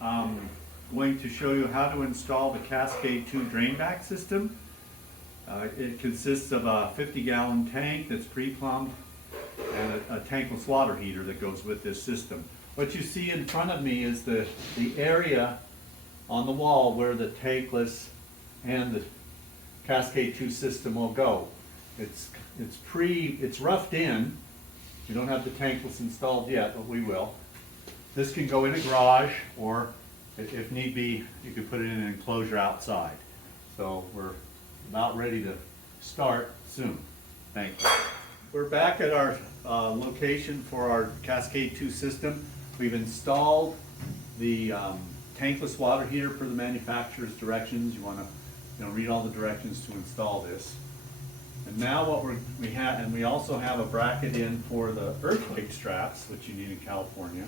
I'm going to show you how to install the Cascade 2 drain back system. It consists of a 50-gallon tank that's pre-plumbed and a tankless water heater that goes with this system. What you see in front of me is the area on the wall where the tankless and the Cascade 2 system will go. It's roughed in. You don't have the tankless installed yet, but we will. This can go in a garage, or if need be, you can put it in an enclosure outside. So we're about ready to start soon. Thank you. We're back at our location for our Cascade 2 system. We've installed the tankless water heater per the manufacturer's directions. You want to read all the directions to install this. And now what we have, and we also have a bracket in for the earthquake straps, which you need in California.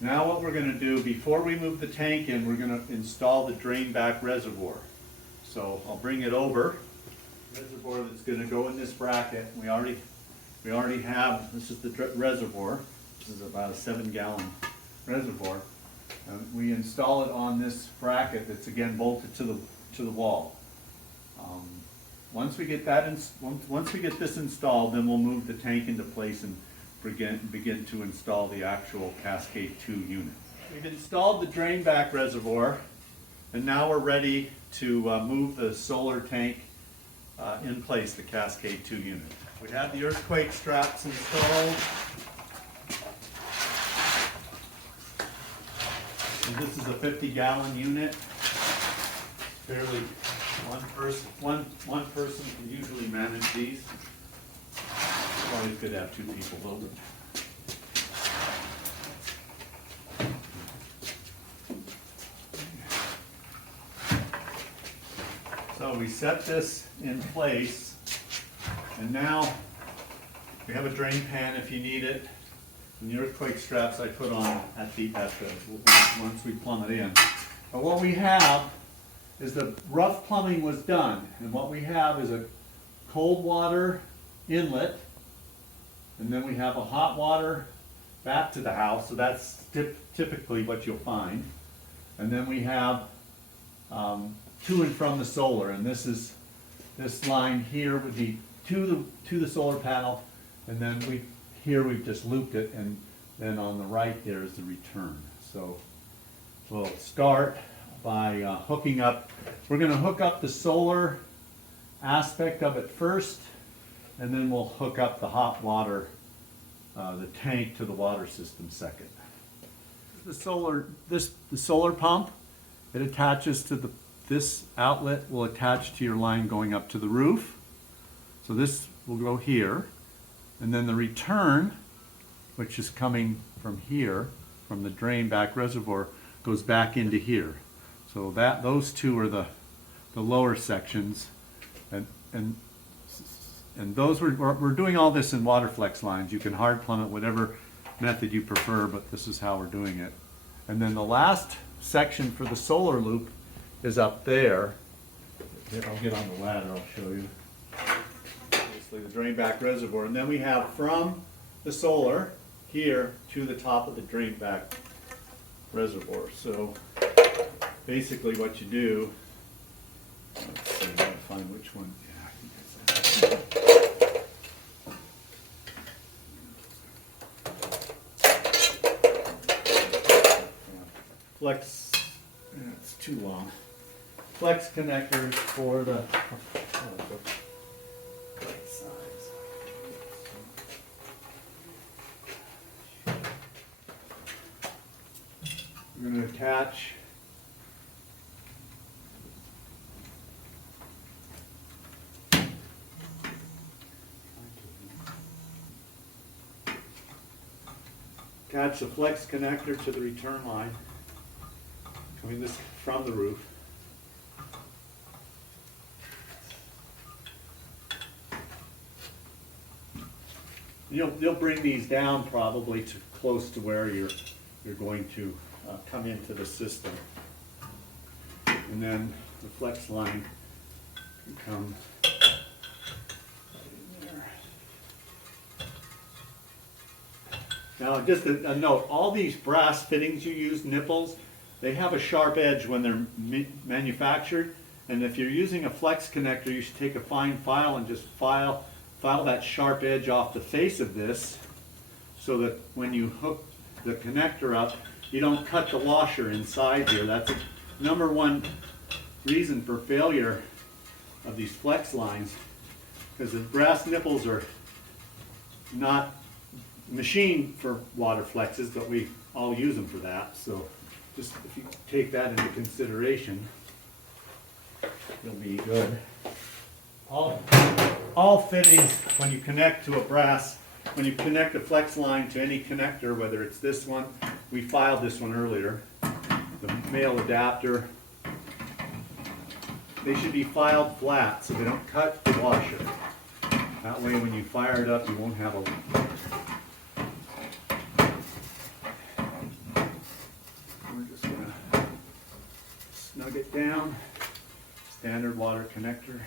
Now what we're going to do, before we move the tank in, we're going to install the drain back reservoir. So I'll bring it over. The reservoir that's going to go in this bracket. We already have, this is the reservoir. This is about a 7-gallon reservoir. We install it on this bracket that's again bolted to the wall. Once we get this installed, then we'll move the tank into place and begin to install the actual Cascade 2 unit. We've installed the drain back reservoir, and now we're ready to move the solar tank in place, the Cascade 2 unit. We have the earthquake straps installed. And this is a 50-gallon unit. Fairly, one person can usually manage these. It's always good to have 2 people load them. So we set this in place, and now we have a drain pan if you need it. And the earthquake straps I put on once we plumb it in. But what we have is the rough plumbing was done, and what we have is a cold water inlet, and then we have a hot water back to the house, so that's typically what you'll find. And then we have to and from the solar, and this line here would be to the solar panel, and then we've just looped it, and then on the right there is the return. So we'll start by hooking up. We're going to hook up the solar aspect of it first, and then we'll hook up the hot water, the tank to the water system second. The solar pump, it attaches to this outlet will attach to your line going up to the roof. So this will go here, and then the return, which is coming from here, from the drain back reservoir, goes back into here. So those two are the lower sections, and those we're doing all this in WaterFlex lines. You can hard plumb it whatever method you prefer, but this is how we're doing it. And then the last section for the solar loop is up there. I'll get on the ladder, I'll show you. Obviously the drain back reservoir, and then we have from the solar here to the top of the drain back reservoir. So basically what you do, let's see, I gotta find which one. Yeah, I think that's it. Flex, it's too long. Flex connectors for the right size. We're going to attach the flex connector to the return line coming this from the roof. You'll bring these down probably to close to where you're going to come into the system, and then the flex line can come right in there. Now, just a note, all these brass fittings you use, nipples, they have a sharp edge when they're manufactured. And if you're using a flex connector, you should take a fine file and just file that sharp edge off the face of this, so that when you hook the connector up, you don't cut the washer inside here. That's the #1 reason for failure of these flex lines, because the brass nipples are not machined for water flexes, but we all use them for that. So just if you take that into consideration, you'll be good. All fittings, when you connect to a brass, when you connect a flex line to any connector, whether it's this one, we filed this one earlier, the male adapter, they should be filed flat so they don't cut the washer. That way when you fire it up, you won't have a we're just going to snug it down. Standard water connector.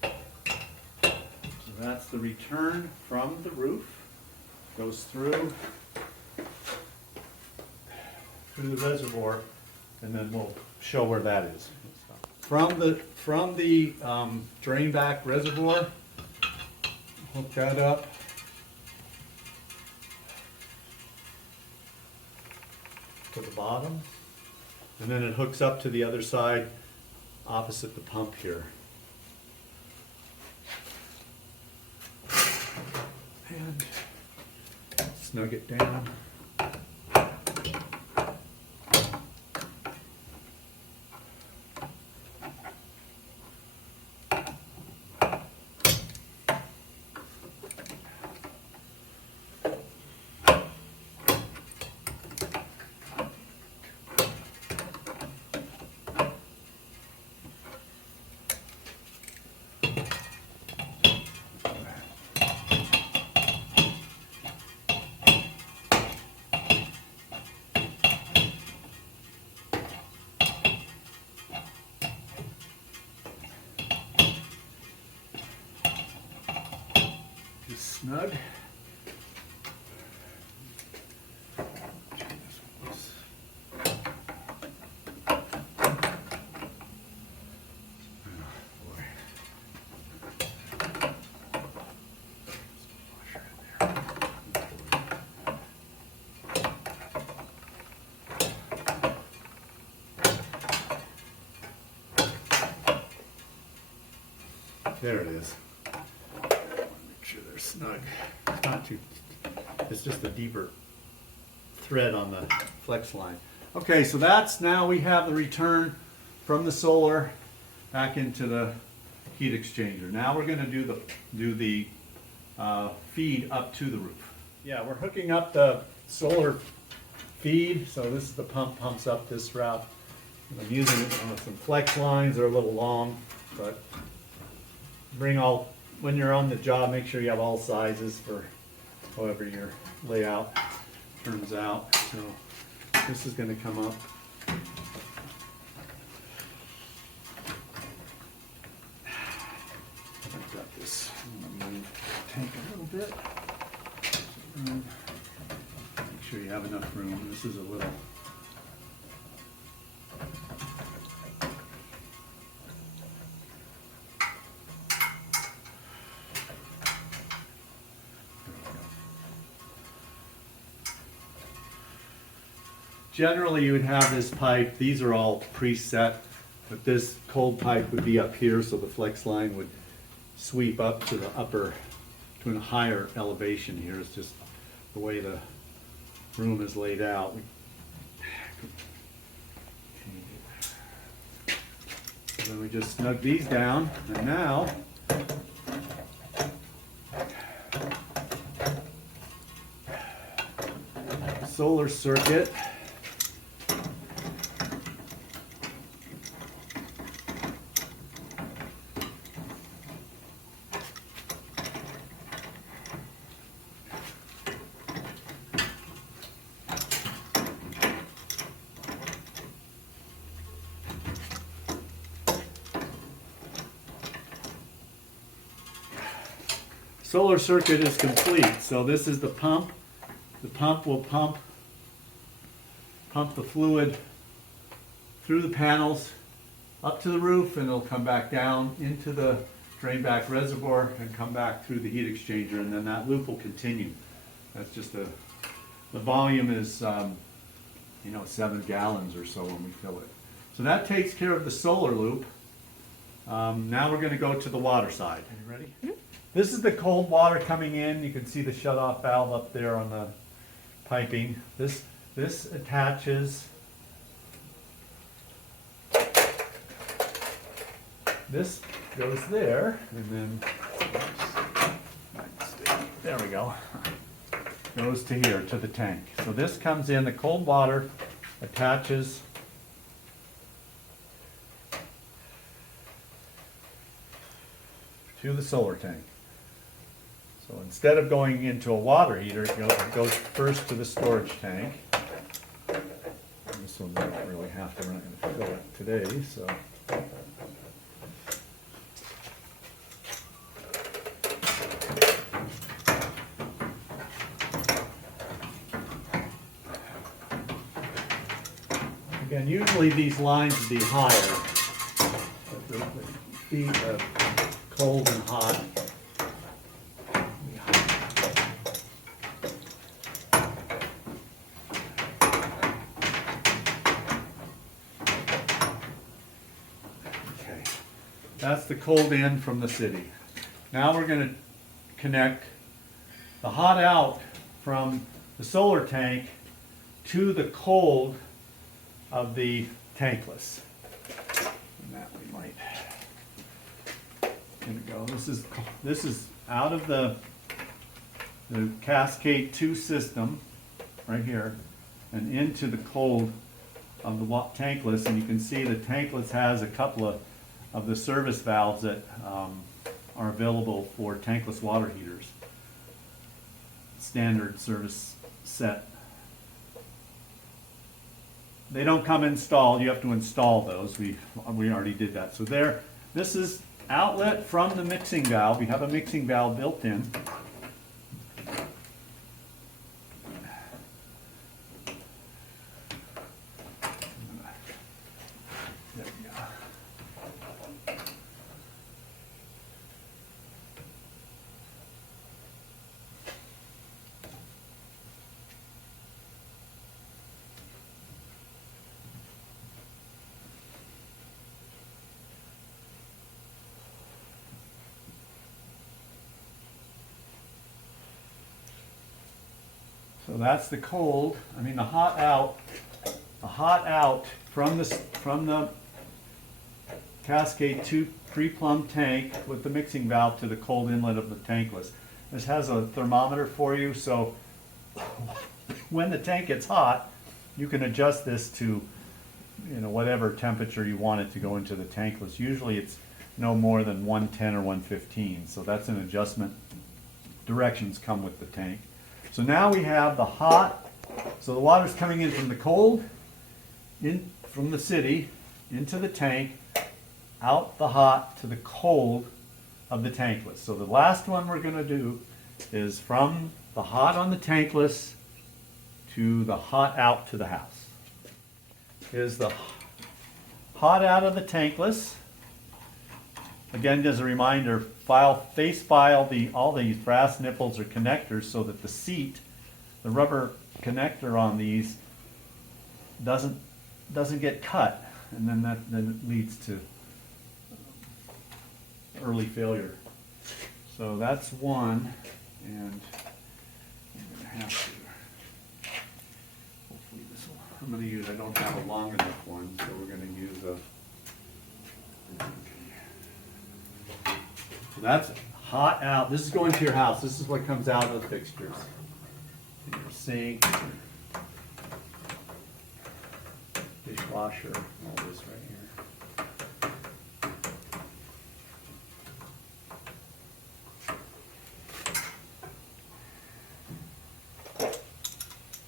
So that's the return from the roof. Goes through the reservoir, and then we'll show where that is. From the drain back reservoir, hook that up. To the bottom, and then it hooks up to the other side opposite the pump here. And snug it down. Snug. There it is. Make sure they're snug. It's not too, it's just a deeper thread on the flex line. Okay, so that's, now we have the return from the solar back into the heat exchanger. Now we're going to do the feed up to the roof. Yeah, we're hooking up the solar feed. So this is the pump, pumps up this route. I'm using some flex lines. They're a little long, but when you're on the job, make sure you have all sizes for however your layout turns out. So this is going to come up. I've got this. I'm going to move the tank a little bit. Make sure you have enough room. This is a little. Generally, you would have this pipe, these are all preset, but this cold pipe would be up here, so the flex line would sweep up to the upper, to a higher elevation here. It's just the way the room is laid out. And then we just snug these down, and now solar circuit. solar circuit is complete. So this is the pump. The pump will pump the fluid through the panels up to the roof, and it'll come back down into the drainback reservoir and come back through the heat exchanger, and then that loop will continue. That's just the volume is 7 gallons or so when we fill it. So that takes care of the solar loop. Now we're going to go to the water side. Are you ready? Mm-hmm. This is the cold water coming in. You can see the shut-off valve up there on the piping. This attaches. This goes there, and then there we go. Goes to here, to the tank. So this comes in, the cold water attaches to the solar tank. So instead of going into a water heater, it goes first to the storage tank. And this one we don't really have to, we're not going to fill it today, so. Again, usually these lines would be higher, but the feet are cold and hot. Okay, that's the cold in from the city. Now we're going to connect the hot out from the solar tank to the cold of the tankless. And that we might go. This is out of the Cascade 2 system right here and into the cold of the tankless, and you can see the tankless has a couple of the service valves that are available for tankless water heaters. Standard service set. They don't come installed, you have to install those. We already did that. So there, this is outlet from the mixing valve. We have a mixing valve built in. There we go. So that's the cold, the hot out from the Cascade 2 pre-plumbed tank with the mixing valve to the cold inlet of the tankless. This has a thermometer for you, so when the tank gets hot, you can adjust this to whatever temperature you want it to go into the tankless. Usually it's no more than 110 or 115, so that's an adjustment. Directions come with the tank. So now we have the hot, so the water's coming in from the cold, in from the city, into the tank, out the hot to the cold of the tankless. So the last one we're going to do is from the hot on the tankless to the hot out to the house. Is the hot out of the tankless. Again, as a reminder, face file all these brass nipples or connectors so that the seat, the rubber connector on these, doesn't get cut, and then it leads to early failure. So that's one, and I'm going to have to. Hopefully this will. I don't have a long enough one, so we're going to use a. So that's hot out. This is going to your house. This is what comes out of the fixtures. Your sink, dishwasher, all this right here.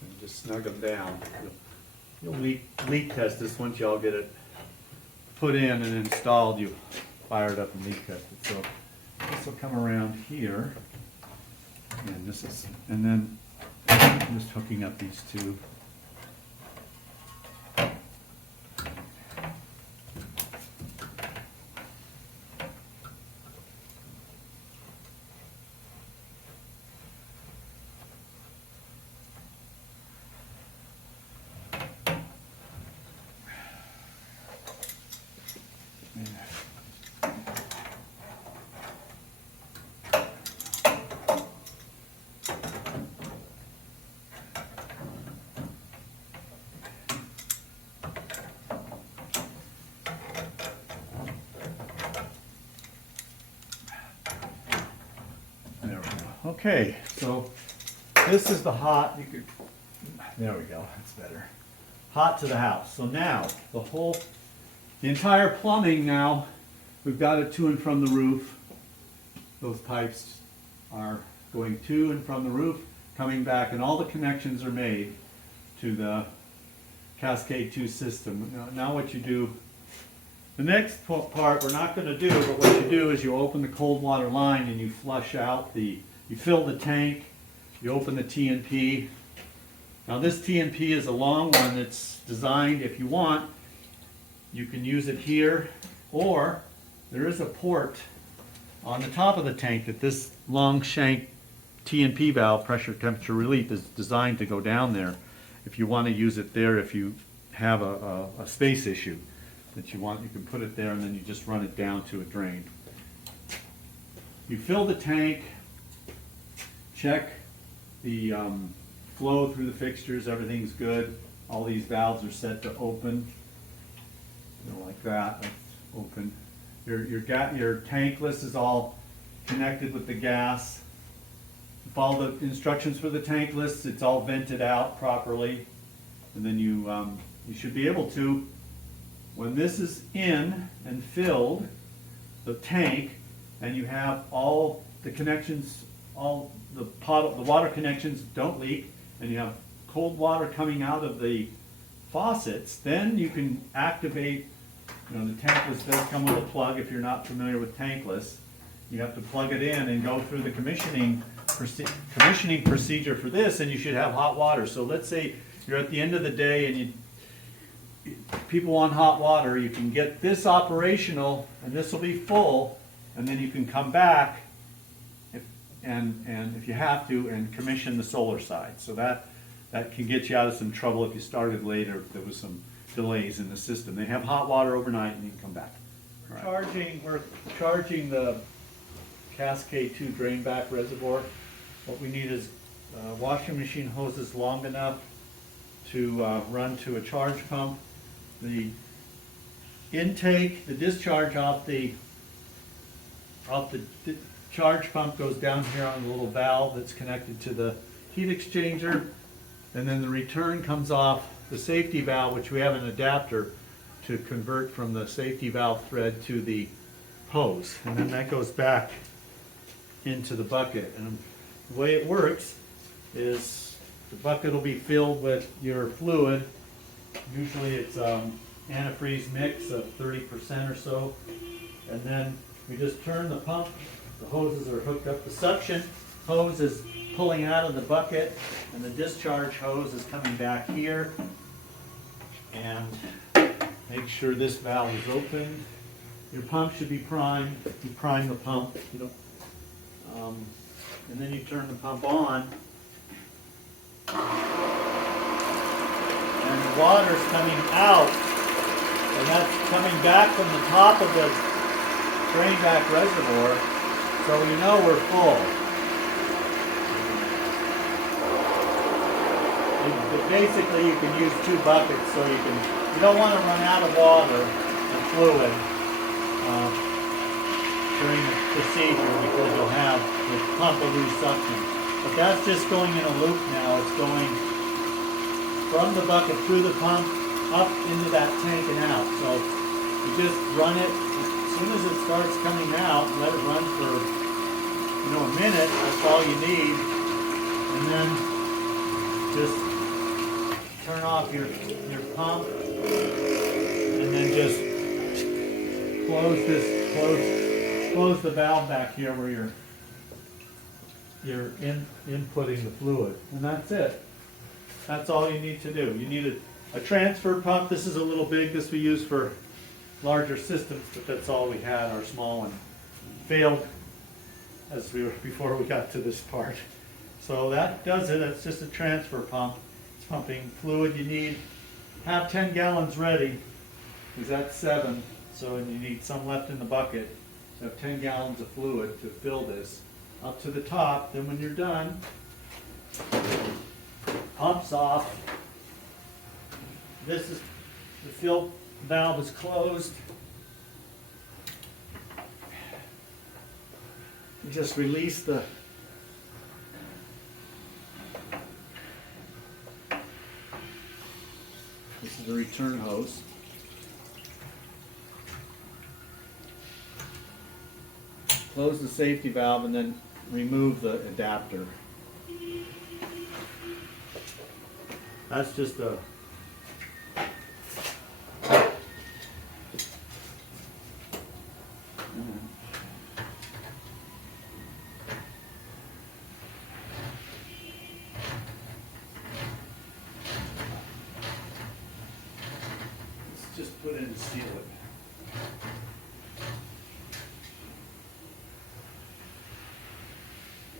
And just snug them down. You'll leak test this once you all get it put in and installed. You fire it up and leak test it. So this will come around here. And then I'm just hooking up these two. Okay, so this is the hot, there we go, that's better. Hot to the house. So now, the entire plumbing now, we've got it to and from the roof. Those pipes are going to and from the roof, coming back, and all the connections are made to the Cascade 2 system. Now what you do, the next part we're not going to do, but what you do is you open the cold water line and you flush out you fill the tank, you open the T&P. Now this T&P is a long one that's designed, if you want, you can use it here, or there is a port on the top of the tank that this long shank T&P valve, pressure temperature relief, is designed to go down there. If you want to use it there, if you have a space issue that you want, you can put it there and then you just run it down to a drain. You fill the tank, check the flow through the fixtures, everything's good. All these valves are set to open, like that. That's open. Your tank list is all connected with the gas. Follow the instructions for the tank list. It's all vented out properly, and then you should be able to, when this is in and filled, the tank, and you have all the connections, all the water connections don't leak, and you have cold water coming out of the faucets, then you can activate, the tankless does come with a plug. If you're not familiar with tankless, you have to plug it in and go through the commissioning procedure for this, and you should have hot water. So let's say you're at the end of the day and people want hot water, you can get this operational and this will be full, and then you can come back and if you have to, and commission the solar side. So that can get you out of some trouble if you started late or if there was some delays in the system. They have hot water overnight and you can come back. We're charging the Cascade 2 drain back reservoir. What we need is washing machine hoses long enough to run to a charge pump. The intake, the discharge off the charge pump goes down here on the little valve that's connected to the heat exchanger, and then the return comes off the safety valve, which we have an adapter to convert from the safety valve thread to the hose, and then that goes back into the bucket. And the way it works is the bucket will be filled with your fluid. Usually it's antifreeze mix of 30% or so, and then we just turn the pump. The hoses are hooked up. The suction hose is pulling out of the bucket, and the discharge hose is coming back here. And make sure this valve is open. Your pump should be primed. You prime the pump. And then you turn the pump on, and the water's coming out, and that's coming back from the top of the drain back reservoir, so you know we're full. Basically, you can use 2 buckets, so you don't want to run out of water and fluid during the procedure, because you'll have the pump will lose suction. But that's just going in a loop now. It's going from the bucket through the pump up into that tank and out. So you just run it as soon as it starts coming out. Let it run for a minute. That's all you need, and then just turn off your pump, and then just close the valve back here where you're inputting the fluid, and that's it. That's all you need to do. You need a transfer pump. This is a little big. This we use for larger systems, but that's all we had. Our small one failed before we got to this part. So that does it. It's just a transfer pump. It's pumping fluid. You need have 10 gallons ready, because that's 7. So and you need some left in the bucket. So have 10 gallons of fluid to fill this up to the top. Then when you're done, pump's off. This is the fill valve is closed. You just release the this is the return hose. Close the safety valve and then remove the adapter. That's just a let's just put in and seal it.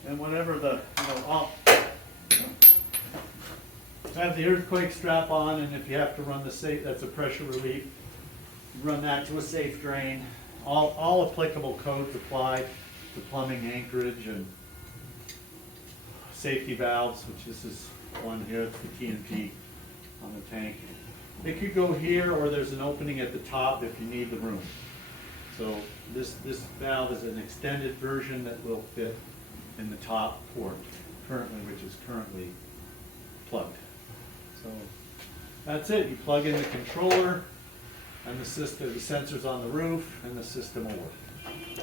And whenever the, I'll have the earthquake strap on, and if you have to run the safe, that's a pressure relief, run that to a safe drain. All applicable codes apply to plumbing, anchorage, and safety valves, which this is one here, it's the TNT on the tank. It could go here, or there's an opening at the top if you need the room. So this valve is an extended version that will fit in the top port currently, which is currently plugged. So that's it. You plug in the controller and the system, the sensors on the roof, and the system will work.